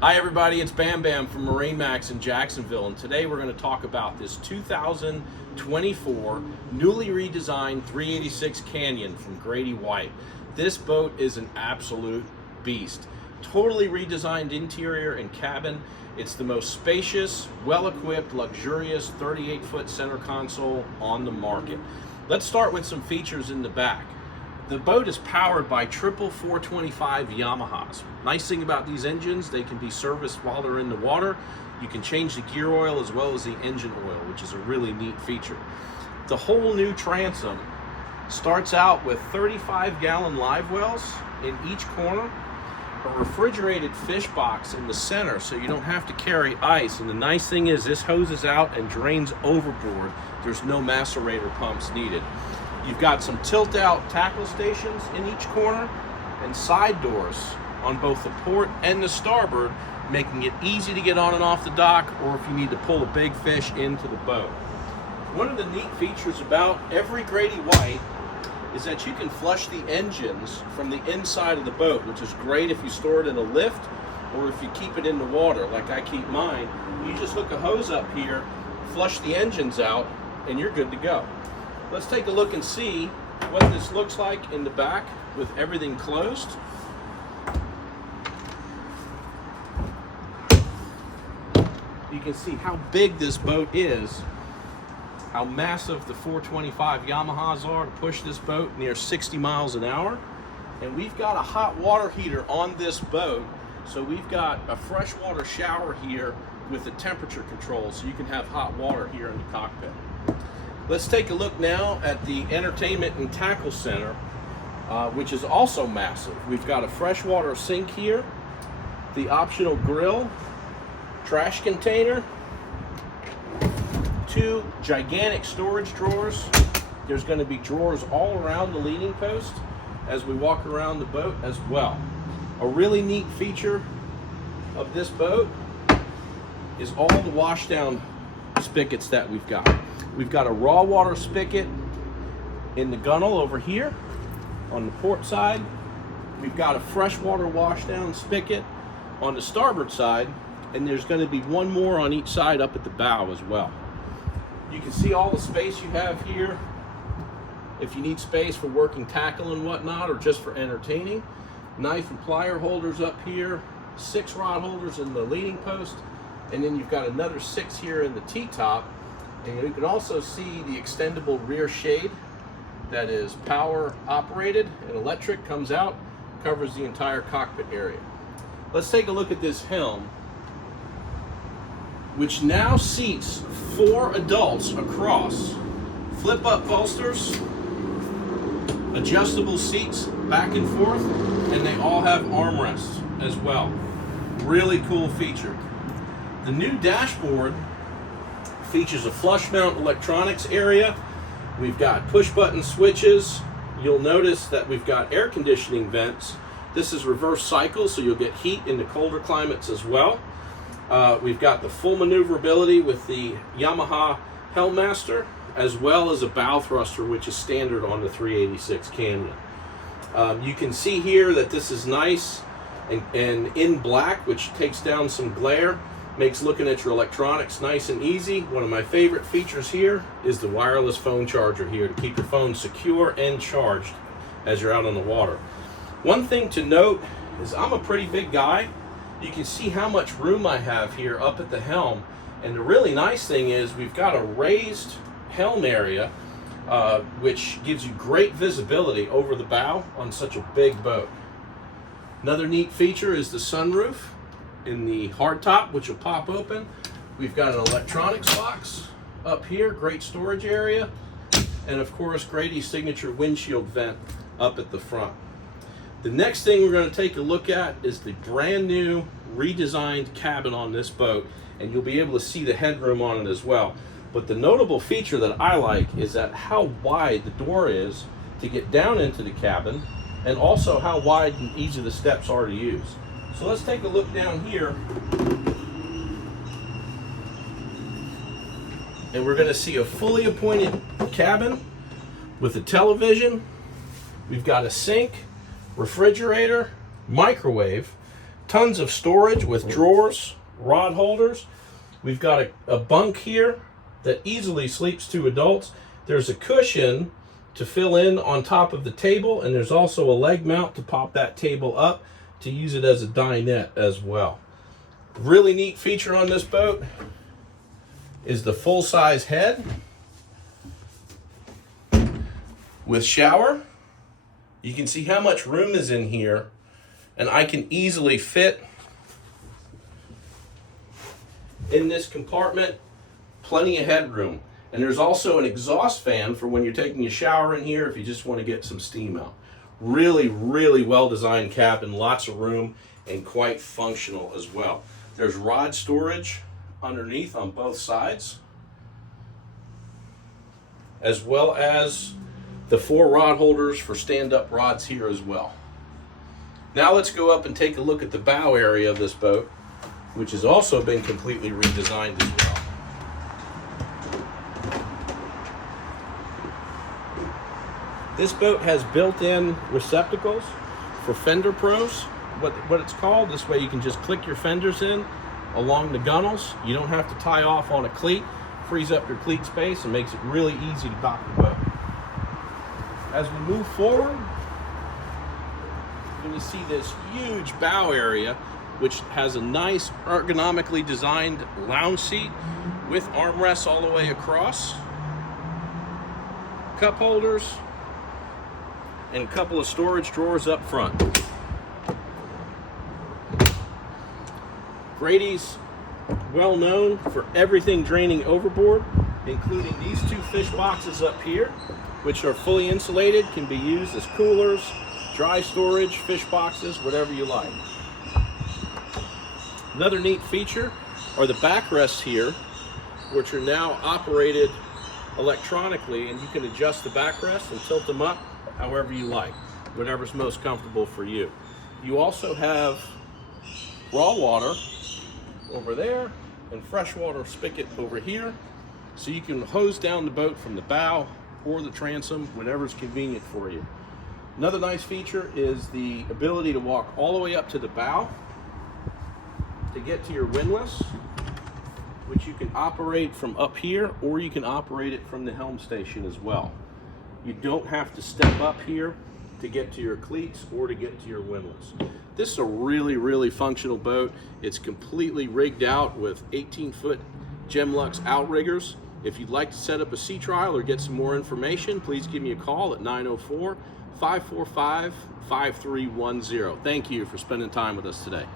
Hi everybody, it's Bam Bam from MarineMax in Jacksonville, and today we're going to talk about this 2024 newly redesigned 386 Canyon from Grady-White. This boat is an absolute beast. Totally redesigned interior and cabin. It's the most spacious, well-equipped, luxurious 38-foot center console on the market. Let's start with some features in the back. The boat is powered by triple 425 Yamahas. Nice thing about these engines, they can be serviced while they're in the water. You can change the gear oil as well as the engine oil, which is a really neat feature. The whole new transom starts out with 35-gallon live wells in each corner, a refrigerated fish box in the center so you don't have to carry ice. And the nice thing is this hoses out and drains overboard. There's no macerator pumps needed. You've got some tilt-out tackle stations in each corner and side doors on both the port and the starboard, making it easy to get on and off the dock, or if you need to pull a big fish into the boat. One of the neat features about every Grady-White is that you can flush the engines from the inside of the boat, which is great if you store it in a lift or if you keep it in the water like I keep mine. You just hook a hose up here, flush the engines out, and you're good to go. Let's take a look and see what this looks like in the back with everything closed. You can see how big this boat is, how massive the 425 Yamahas are to push this boat near 60 miles an hour. And we've got a hot water heater on this boat, so we've got a freshwater shower here with a temperature control so you can have hot water here in the cockpit. Let's take a look now at the entertainment and tackle center, which is also massive. We've got a freshwater sink here, the optional grill, trash container, two gigantic storage drawers. There's going to be drawers all around the leaning post as we walk around the boat as well. A really neat feature of this boat is all the washdown spigots that we've got. We've got a raw water spigot in the gunnel over here on the port side. We've got a freshwater washdown spigot on the starboard side, and there's going to be one more on each side up at the bow as well. You can see all the space you have here if you need space for working tackle and whatnot, or just for entertaining. Knife and plier holders up here, 6 rod holders in the leaning post, and then you've got another 6 here in the T-top. And you can also see the extendable rear shade that is power operated and electric, comes out, covers the entire cockpit area. Let's take a look at this Helm, which now seats 4 adults across. Flip up bolsters, adjustable seats back and forth, and they all have armrests as well. Really cool feature. The new dashboard features a flush mount electronics area. We've got push button switches. You'll notice that we've got air conditioning vents. This is reverse cycle, so you'll get heat in the colder climates as well. We've got the full maneuverability with the Yamaha Helm Master, as well as a bow thruster, which is standard on the 386 Canyon. You can see here that this is nice and in black, which takes down some glare. Makes looking at your electronics nice and easy. One of my favorite features here is the wireless phone charger here to keep your phone secure and charged as you're out on the water. One thing to note is I'm a pretty big guy. You can see how much room I have here up at the helm. And the really nice thing is we've got a raised helm area, which gives you great visibility over the bow on such a big boat. Another neat feature is the sunroof in the hardtop, which will pop open. We've got an electronics box up here, great storage area, and of course Grady's signature windshield vent up at the front. The next thing we're going to take a look at is the brand new redesigned cabin on this boat, and you'll be able to see the headroom on it as well. But the notable feature that I like is that how wide the door is to get down into the cabin, and also how wide and easy the steps are to use. So let's take a look down here, and we're going to see a fully appointed cabin with a television. We've got a sink, refrigerator, microwave, Tons of storage with drawers, rod holders. We've got a bunk here that easily sleeps 2 adults. There's a cushion to fill in on top of the table, and there's also a leg mount to pop that table up to use it as a dinette as well. Really neat feature on this boat is the full-size head with shower. You can see how much room is in here, and I can easily fit in this compartment, plenty of headroom. And there's also an exhaust fan for when you're taking a shower in here if you just want to get some steam out. Really, really well-designed cabin, lots of room, and quite functional as well. There's rod storage underneath on both sides, as well as the 4 rod holders for stand-up rods here as well. Now let's go up and take a look at the bow area of this boat, which has also been completely redesigned as well. This boat has built-in receptacles for fender pros, what it's called. This way you can just click your fenders in along the gunnels. You don't have to tie off on a cleat. Frees up your cleat space and makes it really easy to dock the boat. As we move forward, you're going to see this huge bow area, which has a nice ergonomically designed lounge seat with armrests all the way across, cup holders, and a couple of storage drawers up front. Grady's well known for everything draining overboard, including these 2 fish boxes up here, which are fully insulated, can be used as coolers, dry storage, fish boxes, whatever you like. Another neat feature are the backrests here, which are now operated electronically, and you can adjust the backrests and tilt them up however you like, whatever's most comfortable for you. You also have raw water over there and freshwater spigot over here, so you can hose down the boat from the bow or the transom, whatever's convenient for you. Another nice feature is the ability to walk all the way up to the bow to get to your windlass, which you can operate from up here, or you can operate it from the helm station as well. You don't have to step up here to get to your cleats or to get to your windlass. This is a really, really functional boat. It's completely rigged out with 18-foot Gemlux outriggers. If you'd like to set up a sea trial or get some more information, please give me a call at 904-545-5310. Thank you for spending time with us today.